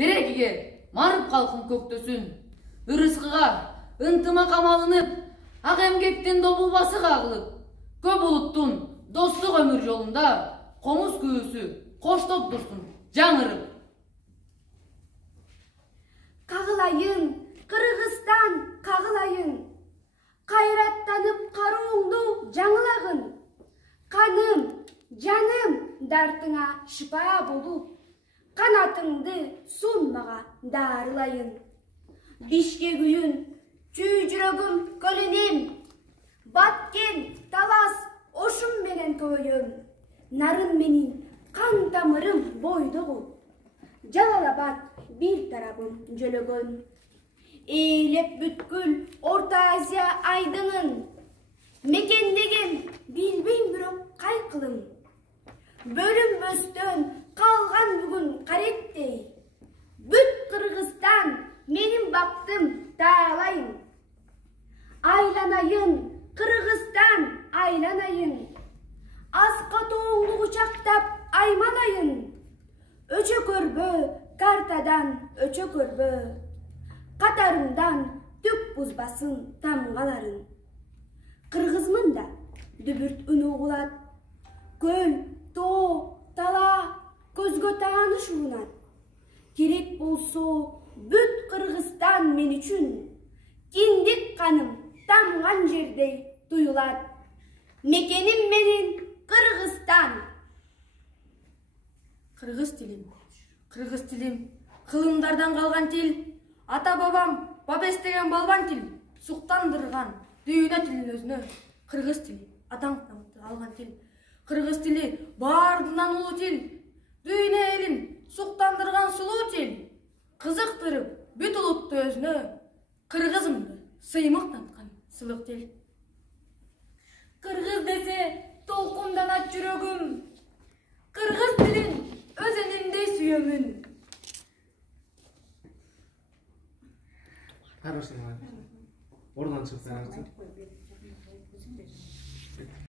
берекеге марып халкың көктөсүн. Ырыскыга ынтыма камалынып, ак эмгектин добулбасы кагылып, көп улуттун достук өмүр жолунда комуз күүсү коштоп турсун жаңырып. Кагылайын, Кыргызстан, кагылайын, кайраттанып карооңду жаңылагын. Каным, жаным дартыңа шипа болуп, канатыңды сун мага дарылайын. Бишке күйүн, чүй жүрөгүм көлүнем, баткен талас ошум менен тоойом. Нарын менин кан тамырым бойдогу, Жалал-Абад бир тарабын жөлөгөн. Эйлеп бүткүл Орто Азия айдыңын, мекендеген билбейм бирок кайкылым. Бөлүнбөстөн калган бүгүн кареттей, бүт Кыргызстан менин бактым таалайын. Айланайын, Кыргызстан айланайын, аска тооңду кучактап аймалайын. Өчө көрбө, картадан өчө көрбө, катарымдан түк бузбасын тамгаларын. Кыргызмын да дүбүрт үн угулат, көл, тоо, тала көзгө тааныш урунат. Керек болсо бүт Кыргызстан мен үчүн киндик каным тамган жердей туюлат. Мекеним менин Кыргызстан. Кыргыз тилим, кылымдардан калган тил, ата-бабам бап эстеген балбан тил, суктандырган дүйнө тилин өзүнө. Кыргыз тили атаң алган тил. Кыргыз тили баарынан улуу тил, дүйнө элин суктандырган сулуу тил, кызыктырып бүт улутту өзүнө. Кыргызымды сыймык танткан сылык тил. Кыргыз десе толкунданат жүрөгүм, кыргыз тилин өз энимдей сүйөмүн. Хорошо, ордан чыгып